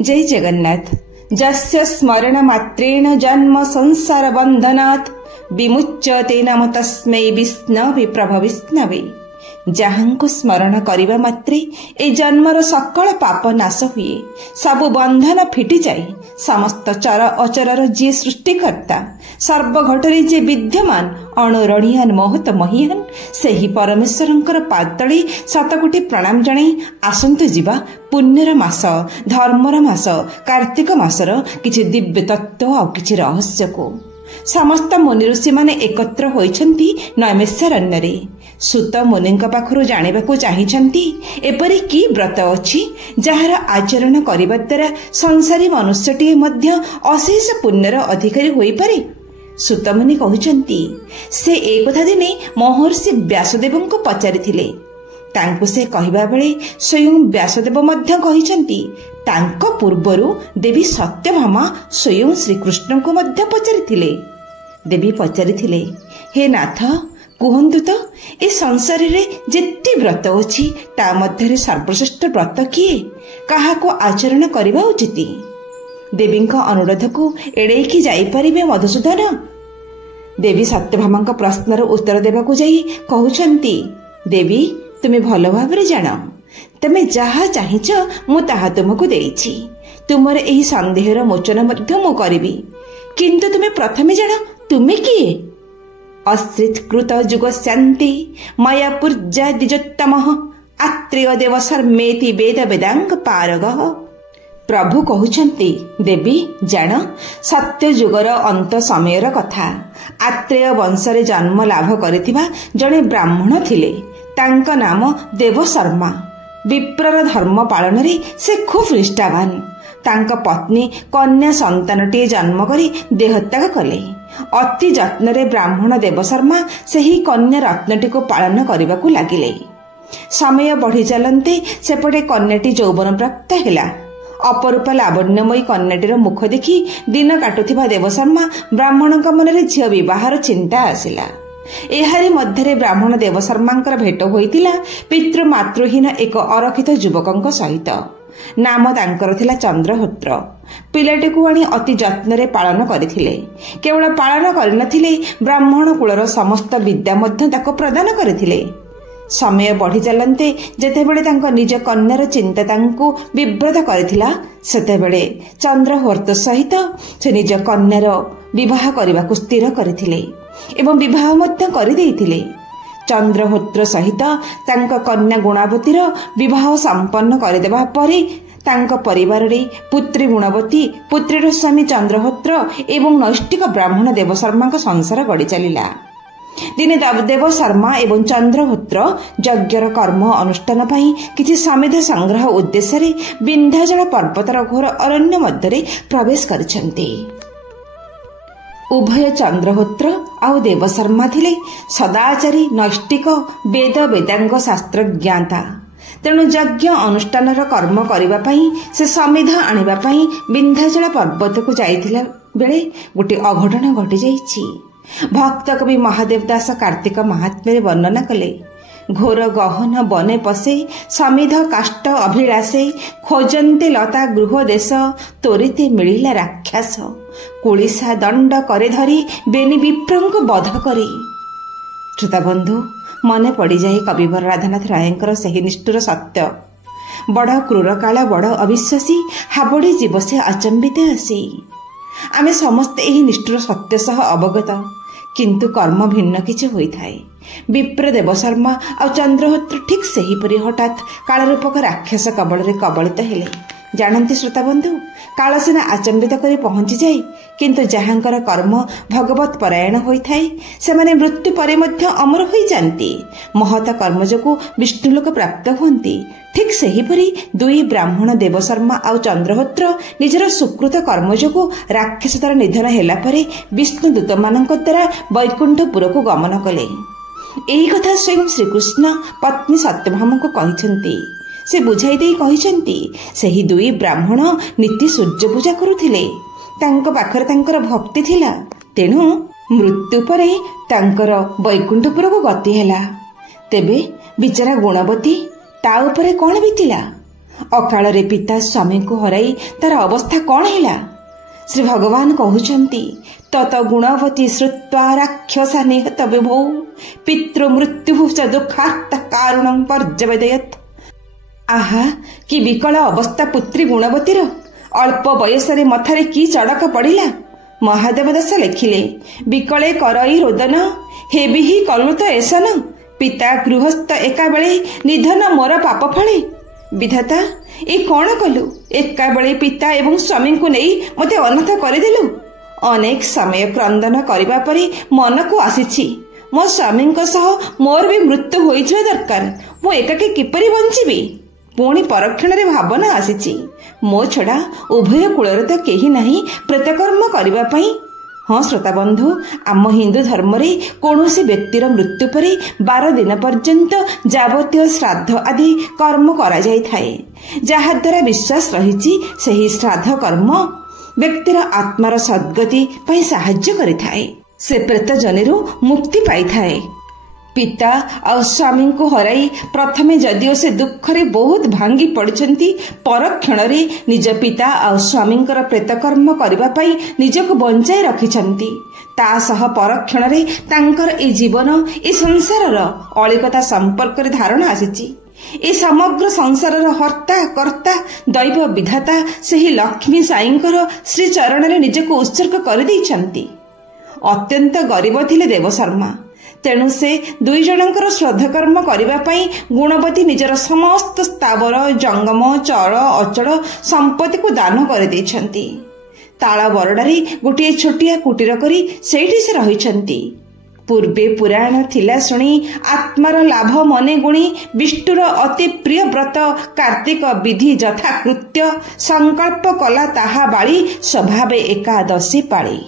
जय जगन्नाथ। जस्य स्मरण मात्रेण जन्म संसार बंधनात् विमुच्यते नाम तस्मै विष्णवे प्रभ विष्णवे। ଯାହାଙ୍କୁ ସ୍ମରଣ କରିବା ମାତ୍ରେ ଏ ଜନ୍ମର ସକଳ ପାପ ନାଶ ହୁଏ, ସବୁ ବନ୍ଧନ ଫିଟିଯାଏ। ସମସ୍ତ ଚର ଅଚରର ଯିଏ ସୃଷ୍ଟିକର୍ତ୍ତା, ସର୍ବଘଟରେ ଯିଏ ବିଦ୍ୟମାନ, ଅଣୁରଣିଆନ ମହତ ମହିଆନ, ସେହି ପରମେଶ୍ୱରଙ୍କର ପାଦତଳେ ଶତକୋଟି ପ୍ରଣାମ ଜଣାଇ ଆସନ୍ତୁ ଯିବା ପୁଣ୍ୟର ମାସ, ଧର୍ମର ମାସ, କାର୍ତ୍ତିକ ମାସର କିଛି ଦିବ୍ୟ ତତ୍ତ୍ୱ ଆଉ କିଛି ରହସ୍ୟକୁ। ସମସ୍ତ ମୁନି ଋଷିମାନେ ଏକତ୍ର ହୋଇଛନ୍ତି ନୈମିଷାରଣ୍ୟରେ। ସୁତ ମୁନିଙ୍କ ପାଖରୁ ଜାଣିବାକୁ ଚାହିଁଛନ୍ତି ଏପରି କି ବ୍ରତ ଅଛି ଯାହାର ଆଚରଣ କରିବା ଦ୍ୱାରା ସଂସାରୀ ମନୁଷ୍ୟଟିଏ ମଧ୍ୟ ଅଶେଷ ପୁଣ୍ୟର ଅଧିକାରୀ ହୋଇପାରେ। ସୁତମୁନି କହୁଛନ୍ତି, ସେ ଏ କଥା ଦିନେ ମହର୍ଷି ବ୍ୟାସଦେବଙ୍କୁ ପଚାରିଥିଲେ। ତାଙ୍କୁ ସେ କହିବା ବେଳେ ସ୍ୱୟଂ ବ୍ୟାସଦେବ ମଧ୍ୟ କହିଛନ୍ତି, ତାଙ୍କ ପୂର୍ବରୁ ଦେବୀ ସତ୍ୟଭାମା ସ୍ୱୟଂ ଶ୍ରୀକୃଷ୍ଣଙ୍କୁ ମଧ୍ୟ ପଚାରିଥିଲେ। ଦେବୀ ପଚାରିଥିଲେ, ହେ ନାଥ, କୁହନ୍ତୁ ତ, ଏ ସଂସାରରେ ଯେତେ ବ୍ରତ ଅଛି ତା ମଧ୍ୟରେ ସର୍ବଶ୍ରେଷ୍ଠ ବ୍ରତ କିଏ? କାହାକୁ ଆଚରଣ କରିବା ଉଚିତ? ଦେବୀଙ୍କ ଅନୁରୋଧକୁ ଏଡ଼େଇକି ଯାଇପାରିବେ ମଧୁସୂଦନ? ଦେବୀ ସତ୍ୟଭାମାଙ୍କ ପ୍ରଶ୍ନର ଉତ୍ତର ଦେବାକୁ ଯାଇ କହୁଛନ୍ତି, ଦେବୀ, ତୁମେ ଭଲ ଭାବରେ ଜାଣ, ତମେ ଯାହା ଚାହିଁଛ ମୁଁ ତାହା ତୁମକୁ ଦେଇଛି। ତୁମର ଏହି ସନ୍ଦେହର ମୋଚନ ମଧ୍ୟ ମୁଁ କରିବି, କିନ୍ତୁ ତୁମେ ପ୍ରଥମେ ଜାଣ ତୁମେ କିଏ? ଅଶ୍ରିତ୍କୃତ ଯୁଗ ଶାନ୍ତି ମୟା ପୂର୍ଜା ଦ୍ୱିଜୋତ୍ତମ ଆତ୍ରେୟ ଦେବ ଶର୍ମେତି ବେଦ ବେଦାଙ୍ଗ ପାରଗ। ପ୍ରଭୁ କହୁଛନ୍ତି, ଦେବୀ ଜାଣ, ସତ୍ୟ ଯୁଗର ଅନ୍ତ ସମୟର କଥା। ଆତ୍ରେୟ ବଂଶରେ ଜନ୍ମ ଲାଭ କରିଥିବା ଜଣେ ବ୍ରାହ୍ମଣ ତ୍ଥିଲେ। ତାଙ୍କ ନାମ ଦେବଶର୍ମା। ବିପ୍ରର ଧର୍ମ ପାଳନରେ ସେ ଖୁବ୍ ନିଷ୍ଠାବାନ। ତାଙ୍କ ପତ୍ନୀ କନ୍ୟା ସନ୍ତାନଟିଏ ଜନ୍ମ କରି ଦେହତ୍ୟାଗ କଲେ। ଅତି ଯତ୍ନରେ ବ୍ରାହ୍ମଣ ଦେବଶର୍ମା ସେହି କନ୍ୟା ରତ୍ନଟିକୁ ପାଳନ କରିବାକୁ ଲାଗିଲେ। ସମୟ ବଢି ଚାଲନ୍ତେ ସେପଟେ କନ୍ୟାଟି ଯୌବନ ପ୍ରାପ୍ତ ହେଲା। ଅପରୂପ ଲାବଣ୍ୟମୟୀ କନ୍ୟାଟିର ମୁଖ ଦେଖି ଦିନ କାଟୁଥିବା ଦେବଶର୍ମା ବ୍ରାହ୍ମଣଙ୍କ ମନରେ ଝିଅ ବିବାହର ଚିନ୍ତା ଆସିଲା। ଏହାରି ମଧ୍ୟରେ ବ୍ରାହ୍ମଣ ଦେବଶର୍ମାଙ୍କର ଭେଟ ହୋଇଥିଲା ପିତୃମାତୃହୀନ ଏକ ଅରକ୍ଷିତ ଯୁବକଙ୍କ ସହିତ। ନାମ ତାଙ୍କର ଥିଲା ଚନ୍ଦ୍ରହୋତ୍ର। ପିଲାଟିକୁ ଆଣି ଅତି ଯତ୍ନରେ ପାଳନ କରିଥିଲେ। କେବଳ ପାଳନ କରିନଥିଲେ, ବ୍ରାହ୍ମଣ କୁଳର ସମସ୍ତ ବିଦ୍ୟା ମଧ୍ୟ ତାକୁ ପ୍ରଦାନ କରିଥିଲେ। ସମୟ ବଢି ଚାଲନ୍ତେ ଯେତେବେଳେ ତାଙ୍କ ନିଜ କନ୍ୟାର ଚିନ୍ତା ତାଙ୍କୁ ବିବ୍ରତ କରିଥିଲା, ସେତେବେଳେ ଚନ୍ଦ୍ରହୋତ୍ର ସହିତ ସେ ନିଜ କନ୍ୟାର ବିବାହ କରିବାକୁ ସ୍ଥିର କରିଥିଲେ ଏବଂ ବିବାହ ମଧ୍ୟ କରିଦେଇଥିଲେ। ଚନ୍ଦ୍ରହୋତ୍ର ସହିତ ତାଙ୍କ କନ୍ୟା ଗୁଣାବତୀର ବିବାହ ସମ୍ପନ୍ନ କରିଦେବା ପରେ ତାଙ୍କ ପରିବାରରେ ପୁତ୍ରୀ ଗୁଣବତୀ, ପୁତ୍ରୀର ସ୍ୱାମୀ ଚନ୍ଦ୍ରହୋତ୍ର ଏବଂ ନୈଷ୍ଠିକ ବ୍ରାହ୍ମଣ ଦେବଶର୍ମାଙ୍କ ସଂସାର ଗଡ଼ି ଚାଲିଲା। ଦିନେ ଦେବଶର୍ମା ଏବଂ ଚନ୍ଦ୍ରହୋତ୍ର ଯଜ୍ଞର କର୍ମ ଅନୁଷ୍ଠାନ ପାଇଁ କିଛି ସମିଧ ସଂଗ୍ରହ ଉଦ୍ଦେଶ୍ୟରେ ବିନ୍ଧ୍ୟାଚଳ ପର୍ବତର ଘୋର ଅରଣ୍ୟ ମଧ୍ୟରେ ପ୍ରବେଶ କରିଛନ୍ତି। ଉଭୟ ଚନ୍ଦ୍ରହୋତ୍ର ଆଉ ଦେବଶର୍ମା ଥିଲେ ସଦାଚାରୀ, ନୈଷ୍ଠିକ, ବେଦ ବେଦାଙ୍ଗ ଶାସ୍ତ୍ର ଜ୍ଞାତା। ତେଣୁ ଯଜ୍ଞ ଅନୁଷ୍ଠାନର କର୍ମ କରିବା ପାଇଁ ସେ ସମିଧ ଆଣିବା ପାଇଁ ବିନ୍ଧ୍ୟାଚଳ ପର୍ବତକୁ ଯାଇଥିଲା ବେଳେ ଗୋଟିଏ ଅଘଟଣ ଘଟିଯାଇଛି। ଭକ୍ତ କବି ମହାଦେବ ଦାସ କାର୍ତ୍ତିକ ମାହାତ୍ମ୍ୟରେ ବର୍ଣ୍ଣନା କଲେ, ଘୋର ଗହନ ବନେ ପଶେ ସମିଧ କାଷ୍ଟ ଅଭିଳାଷେ ଖୋଜନ୍ତେ ଲତା ଗୃହ ଦେଶ ତୋରିତେ ମିଳିଲା ରାକ୍ଷସ କୁଳିସା ଦଣ୍ଡ କରେ ଧରି ବେନି ବିପ୍ରଙ୍କୁ ବଧ କରି। ଶ୍ରୋତାବନ୍ଧୁ, ମନେ ପଡ଼ିଯାଏ କବିବର ରାଧାନାଥ ରାୟଙ୍କର ସେହି ନିଷ୍ଠୁର ସତ୍ୟ। ବଡ଼ କ୍ରୂର କାଳ ବଡ଼ ଅବିଶ୍ୱାସୀ, ହାବଡ଼ି ଯିବ ସେ ଆଚମ୍ବିତ ଆସି। ଆମେ ସମସ୍ତେ ଏହି ନିଷ୍ଠୁର ସତ୍ୟ ସହ ଅବଗତ, କିନ୍ତୁ କର୍ମ ଭିନ୍ନ କିଛି ହୋଇଥାଏ। ବିପ୍ର ଦେବଶର୍ମା ଆଉ ଚନ୍ଦ୍ରହୋତ୍ର ଠିକ୍ ସେହିପରି ହଠାତ୍ କାଳରୂପକ ରାକ୍ଷସ କବଳରେ କବଳିତ ହେଲେ। ଜାଣନ୍ତି ଶ୍ରୋତାବନ୍ଧୁ, କାଳ ସିନା ଆଚମ୍ବିତ କରି ପହଞ୍ଚିଯାଏ, କିନ୍ତୁ ଯାହାଙ୍କର କର୍ମ ଭଗବତ ପରାୟଣ ହୋଇଥାଏ ସେମାନେ ମୃତ୍ୟୁ ପରେ ମଧ୍ୟ ଅମର ହୋଇଯାନ୍ତି। ମହତ କର୍ମ ଯୋଗୁଁ ବିଷ୍ଣୁଲୋକ ପ୍ରାପ୍ତ ହୁଅନ୍ତି। ଠିକ୍ ସେହିପରି ଦୁଇ ବ୍ରାହ୍ମଣ ଦେବଶର୍ମା ଆଉ ଚନ୍ଦ୍ରହୋତ୍ର ନିଜର ସୁକୃତ କର୍ମ ଯୋଗୁଁ ରାକ୍ଷସତାର ନିଧନ ହେଲା ପରେ ବିଷ୍ଣୁ ଦୂତମାନଙ୍କ ଦ୍ୱାରା ବୈକୁଣ୍ଠପୁରକୁ ଗମନ କଲେ। ଏହି କଥା ସ୍ୱୟଂ ଶ୍ରୀକୃଷ୍ଣ ପତ୍ନୀ ସତ୍ୟଭାମାଙ୍କୁ କହିଛନ୍ତି। ସେ ବୁଝାଇ ଦେଇ କହିଛନ୍ତି, ସେହି ଦୁଇ ବ୍ରାହ୍ମଣ ନିତି ସୂର୍ଯ୍ୟ ପୂଜା କରୁଥିଲେ। ତାଙ୍କ ପାଖରେ ତାଙ୍କର ଭକ୍ତି ଥିଲା, ତେଣୁ ମୃତ୍ୟୁ ପରେ ତାଙ୍କର ବୈକୁଣ୍ଠପୁରକୁ ଗତି ହେଲା। ତେବେ ବିଚାରା ଗୁଣବତୀ, ତା ଉପରେ କଣ ବିତିଲା? ଅକାଳରେ ପିତା ସ୍ୱାମୀଙ୍କୁ ହରାଇ ତାର ଅବସ୍ଥା କ'ଣ ହେଲା? ଶ୍ରୀ ଭଗବାନ କହୁଛନ୍ତି, ତତ ଗୁଣବତୀ ଶ୍ରୁତ୍ୱା ରାକ୍ଷସା ନିହତ ବିଭୌ ପିତୃ ମୃତ୍ୟୁ ସ ଦୁଃଖାର୍ଥ କାରୁଣଂ ପର୍ଯ୍ୟବେଦୟତ୍। ଆହା, କି ବିକଳ ଅବସ୍ଥା ପୁତ୍ରୀ ଗୁଣବତୀର! ଅଳ୍ପ ବୟସରେ ମଥାରେ କି ଚଡ଼କ ପଡ଼ିଲା। ମହାଦେବ ଦାସ ଲେଖିଲେ, ବିକଳେ କରଇ ରୋଦନ ହେବି ହି କଲୁ ତ ଏସନ ପିତା ଗୃହସ୍ଥ ଏକାବେଳେ ନିଧନ ମୋର ପାପ ଫଳେ। ବିଧାତା, ଏ କ'ଣ କଲୁ? ଏକାବେଳେ ପିତା ଏବଂ ସ୍ୱାମୀଙ୍କୁ ନେଇ ମୋତେ ଅନାଥ କରିଦେଲୁ। ଅନେକ ସମୟ କ୍ରନ୍ଦନ କରିବା ପରେ ମନକୁ ଆସିଛି, ମୋ ସ୍ୱାମୀଙ୍କ ସହ ମୋର ବି ମୃତ୍ୟୁ ହୋଇଥିବା ଦରକାର। ମୁଁ ଏକାକୀ କିପରି ବଞ୍ଚିବି? ପୁଣି ପରକ୍ଷଣରେ ଭାବନା ଆସିଛି, ମୋ ଛଡ଼ା ଉଭୟ କୂଳରେ ତ କେହି ନାହିଁ ପ୍ରେତକର୍ମ କରିବା ପାଇଁ। ହଁ ଶ୍ରୋତାବନ୍ଧୁ, ଆମ ହିନ୍ଦୁ ଧର୍ମରେ କୌଣସି ବ୍ୟକ୍ତିର ମୃତ୍ୟୁ ପରେ 12 ଦିନ ପର୍ଯ୍ୟନ୍ତ ଯାବତୀୟ ଶ୍ରାଦ୍ଧ ଆଦି କର୍ମ କରାଯାଇଥାଏ। ଯାହାଦ୍ୱାରା ବିଶ୍ୱାସ ରହିଛି ସେହି ଶ୍ରାଦ୍ଧ କର୍ମ ବ୍ୟକ୍ତିର ଆତ୍ମାର ସଦ୍ଗତି ପାଇଁ ସାହାଯ୍ୟ କରିଥାଏ। ସେ ପ୍ରେତ ଜନିରୁ ମୁକ୍ତି ପାଇଥାଏ। ପିତା ଆଉ ସ୍ୱାମୀଙ୍କୁ ହରାଇ ପ୍ରଥମେ ଯଦିଓ ସେ ଦୁଃଖରେ ବହୁତ ଭାଙ୍ଗି ପଡ଼ିଛନ୍ତି, ପରକ୍ଷଣରେ ନିଜ ପିତା ଆଉ ସ୍ୱାମୀଙ୍କର ପ୍ରେତକର୍ମ କରିବା ପାଇଁ ନିଜକୁ ବଞ୍ଚାଇ ରଖିଛନ୍ତି। ତା ସହ ପରକ୍ଷଣରେ ତାଙ୍କର ଏ ଜୀବନ, ଏ ସଂସାରର ଅଳିକତା ସମ୍ପର୍କରେ ଧାରଣା ଆସିଛି। ଏ ସମଗ୍ର ସଂସାରର ହର୍ତ୍ତା କର୍ତ୍ତା ଦୈବ ବିଧାତା ସେହି ଲକ୍ଷ୍ମୀ ସାଇଙ୍କର ଶ୍ରୀଚରଣରେ ନିଜକୁ ଉତ୍ସର୍ଗ କରିଦେଇଛନ୍ତି। ଅତ୍ୟନ୍ତ ଗରିବ ଥିଲେ ଦେବଶର୍ମା। ତେଣୁ ସେ 2 ଜଣଙ୍କର ଶ୍ରଦ୍ଧକର୍ମ କରିବା ପାଇଁ ଗୁଣବତୀ ନିଜର ସମସ୍ତ ସ୍ଥାବର ଜଙ୍ଗମ ଚଳ ଅଚଳ ସମ୍ପତ୍ତିକୁ ଦାନ କରିଦେଇଛନ୍ତି। ତାଳ ବରଡ଼ାରେ ଗୋଟିଏ ଛୋଟିଆ କୁଟୀର କରି ସେଇଠି ସେ ରହିଛନ୍ତି। ପୂର୍ବେ ପୁରାଣ ଥିଲା ଶୁଣି ଆତ୍ମାର ଲାଭ ମନେ ଗୁଣି ବିଷ୍ଣୁର ଅତି ପ୍ରିୟ ବ୍ରତ କାର୍ତ୍ତିକ ବିଧି ଯଥାକୃତ୍ୟ ସଂକଳ୍ପ କଲା ତାହା ବାଳି ସ୍ୱଭାବେ ଏକାଦଶୀ ପାଳି।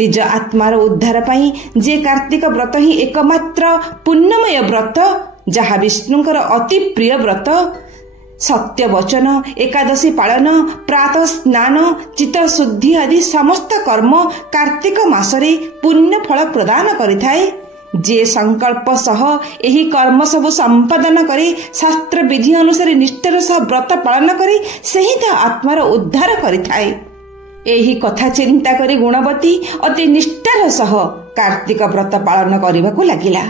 ନିଜ ଆତ୍ମାର ଉଦ୍ଧାର ପାଇଁ ଯେ କାର୍ତ୍ତିକ ବ୍ରତ ହିଁ ଏକମାତ୍ର ପୁଣ୍ୟମୟ ବ୍ରତ, ଯାହା ବିଷ୍ଣୁଙ୍କର ଅତି ପ୍ରିୟ ବ୍ରତ। ସତ୍ୟ ବଚନ, ଏକାଦଶୀ ପାଳନ, ପ୍ରାତଃ ସ୍ନାନ, ଚିତ୍ତ ଶୁଦ୍ଧି ଆଦି ସମସ୍ତ କର୍ମ କାର୍ତ୍ତିକ ମାସରେ ପୁଣ୍ୟ ଫଳ ପ୍ରଦାନ କରିଥାଏ। ଯେ ସଂକଳ୍ପ ସହ ଏହି କର୍ମ ସବୁ ସମ୍ପାଦନ କରି ଶାସ୍ତ୍ର ବିଧି ଅନୁସାରେ ନିଷ୍ଠାର ସହ ବ୍ରତ ପାଳନ କରି ସେହି ତା ଆତ୍ମାର ଉଦ୍ଧାର କରିଥାଏ। ଏହି କଥା ଚିନ୍ତା କରି ଗୁଣବତୀ ଅତି ନିଷ୍ଠାର ସହ କାର୍ତ୍ତିକ ବ୍ରତ ପାଳନ କରିବାକୁ ଲାଗିଲା।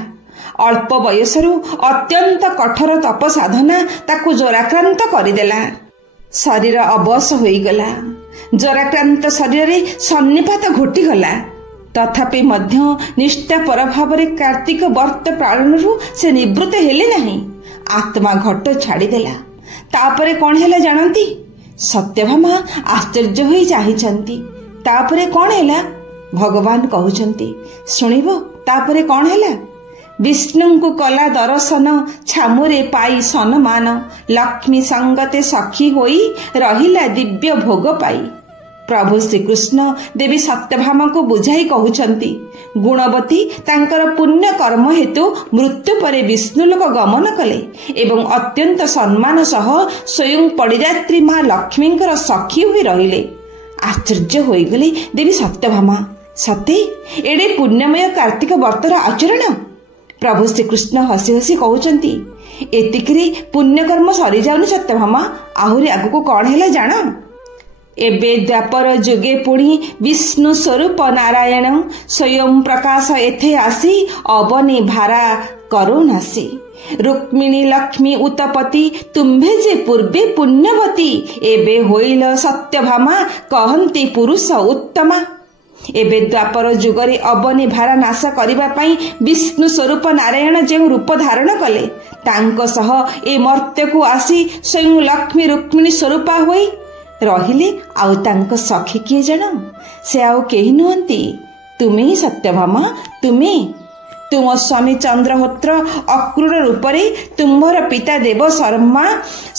ଅଳ୍ପ ବୟସରୁ ଅତ୍ୟନ୍ତ କଠୋର ତପ ସାଧନା ତାକୁ ଜ୍ୱରାକ୍ରାନ୍ତ କରିଦେଲା। ଶରୀର ଅବଶ ହୋଇଗଲା। ଜ୍ୱରାକ୍ରାନ୍ତ ଶରୀରରେ ସନ୍ନିପାତ ଘୋଟିଗଲା। ତଥାପି ମଧ୍ୟ ନିଷ୍ଠାପର ଭାବରେ କାର୍ତ୍ତିକ ବ୍ରତ ପାଳନରୁ ସେ ନିବୃତ୍ତ ହେଲେ ନାହିଁ। ଆତ୍ମା ଘଟ ଛାଡ଼ିଦେଲା। ତାପରେ କ'ଣ ହେଲା ଜାଣନ୍ତି? ସତ୍ୟଭାମା ଆଶ୍ଚର୍ଯ୍ୟ ହୋଇ ଚାହିଁଛନ୍ତି। ତାପରେ କ'ଣ ହେଲା? ଭଗବାନ କହୁଛନ୍ତି, ଶୁଣିବ? ତାପରେ କ'ଣ ହେଲା? ବିଷ୍ଣୁଙ୍କୁ କଲା ଦର୍ଶନ, ଛାମୁରେ ପାଇ ସମ୍ମାନ, ଲକ୍ଷ୍ମୀ ସଙ୍ଗତେ ସଖୀ ହୋଇ ରହିଲା ଦିବ୍ୟ ଭୋଗ ପାଇ। ପ୍ରଭୁ ଶ୍ରୀକୃଷ୍ଣ ଦେବୀ ସତ୍ୟଭାମାଙ୍କୁ ବୁଝାଇ କହୁଛନ୍ତି, ଗୁଣବତୀ ତାଙ୍କର ପୁଣ୍ୟ କର୍ମ ହେତୁ ମୃତ୍ୟୁ ପରେ ବିଷ୍ଣୁଲୋକ ଗମନ କଲେ ଏବଂ ଅତ୍ୟନ୍ତ ସମ୍ମାନ ସହ ସ୍ୱୟଂ ପଡ଼ିଦାତ୍ରୀ ମା ଲକ୍ଷ୍ମୀଙ୍କର ସଖୀ ହୋଇ ରହିଲେ। ଆଶ୍ଚର୍ଯ୍ୟ ହୋଇଗଲେ ଦେବୀ ସତ୍ୟଭାମା। ସତେ ଏଡ଼େ ପୁଣ୍ୟମୟ କାର୍ତ୍ତିକ ବ୍ରତର ଆଚରଣ? ପ୍ରଭୁ ଶ୍ରୀକୃଷ୍ଣ ହସି ହସି କହୁଛନ୍ତି, ଏତିକିରେ ପୁଣ୍ୟକର୍ମ ସରିଯାଉନି ସତ୍ୟଭାମା, ଆହୁରି ଆଗକୁ କ'ଣ ହେଲା ଜାଣ? ଏବେ ଦ୍ୱାପର ଯୁଗେ ପୁଣି ବିଷ୍ଣୁ ସ୍ୱରୂପ ନାରାୟଣ ସ୍ୱୟଂ ପ୍ରକାଶ ଏଥେ ଆସି ଅବନି ଭାରା କରୁନାସି। ରୁକ୍ମିଣୀ ଲକ୍ଷ୍ମୀ ଉତପତି ତୁମ୍ଭେ ଯେ ପୂର୍ବେ ପୁଣ୍ୟବତୀ, ଏବେ ହୋଇଲ ସତ୍ୟଭାମା କହନ୍ତି ପୁରୁଷ ଉତ୍ତମା। ଏବେ ଦ୍ୱାପର ଯୁଗରେ ଅବନି ଭାରା ନାଶ କରିବା ପାଇଁ ବିଷ୍ଣୁ ସ୍ୱରୂପ ନାରାୟଣ ଯେଉଁ ରୂପ ଧାରଣ କଲେ, ତାଙ୍କ ସହ ଏ ମର୍ତ୍ତ୍ୟକୁ ଆସି ସ୍ୱୟଂ ଲକ୍ଷ୍ମୀ ରୁକ୍ମିଣୀ ସ୍ୱରୂପା ହୋଇ ରହିଲେ। ଆଉ ତାଙ୍କ ସଖୀ କିଏ ଜାଣ? ସେ ଆଉ କେହି ନୁହନ୍ତି, ତୁମେ ହିଁ ସତ୍ୟଭାମା। ତୁମେ ତୁମ ସ୍ୱାମୀ ଚନ୍ଦ୍ରହୋତ୍ର ଅକ୍ରୂର ରୂପରେ, ତୁମ୍ଭର ପିତା ଦେବ ଶର୍ମା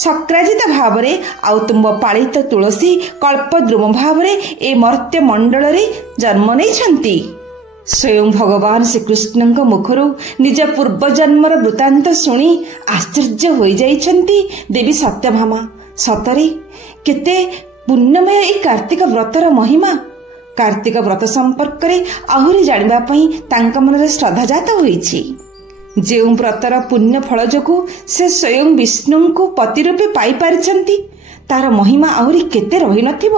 ସକ୍ରାଜିତ ଭାବରେ, ଆଉ ତୁମ୍ଭ ପାଳିତ ତୁଳସୀ କଳ୍ପଦ୍ରୁମ ଭାବରେ ଏ ମର୍ତ୍ତ୍ୟ ମଣ୍ଡଳରେ ଜନ୍ମ ନେଇଛନ୍ତି। ସ୍ୱୟଂ ଭଗବାନ ଶ୍ରୀକୃଷ୍ଣଙ୍କ ମୁଖରୁ ନିଜ ପୂର୍ବଜନ୍ମର ବୃତ୍ତାନ୍ତ ଶୁଣି ଆଶ୍ଚର୍ଯ୍ୟ ହୋଇଯାଇଛନ୍ତି ଦେବୀ ସତ୍ୟଭାମା। ସତରେ କେତେ ପୁଣ୍ୟମୟ ଏହି କାର୍ତ୍ତିକ ବ୍ରତର ମହିମା। କାର୍ତ୍ତିକ ବ୍ରତ ସମ୍ପର୍କରେ ଆହୁରି ଜାଣିବା ପାଇଁ ତାଙ୍କ ମନରେ ଶ୍ରଦ୍ଧାଜାତ ହୋଇଛି। ଯେଉଁ ବ୍ରତର ପୁଣ୍ୟ ଫଳ ଯୋଗୁଁ ସେ ସ୍ୱୟଂ ବିଷ୍ଣୁଙ୍କୁ ପତି ରୂପେ ପାଇପାରିଛନ୍ତି, ତାର ମହିମା ଆହୁରି କେତେ ରହିନଥିବ।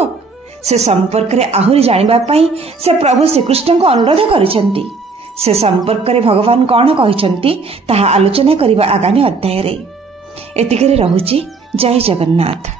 ସେ ସମ୍ପର୍କରେ ଆହୁରି ଜାଣିବା ପାଇଁ ସେ ପ୍ରଭୁ ଶ୍ରୀକୃଷ୍ଣଙ୍କୁ ଅନୁରୋଧ କରିଛନ୍ତି। ସେ ସମ୍ପର୍କରେ ଭଗବାନ କ'ଣ କହିଛନ୍ତି ତାହା ଆଲୋଚନା କରିବା ଆଗାମୀ ଅଧ୍ୟାୟରେ। ଏତିକିରେ ରହୁଛି। ଜୟ ଜଗନ୍ନାଥ।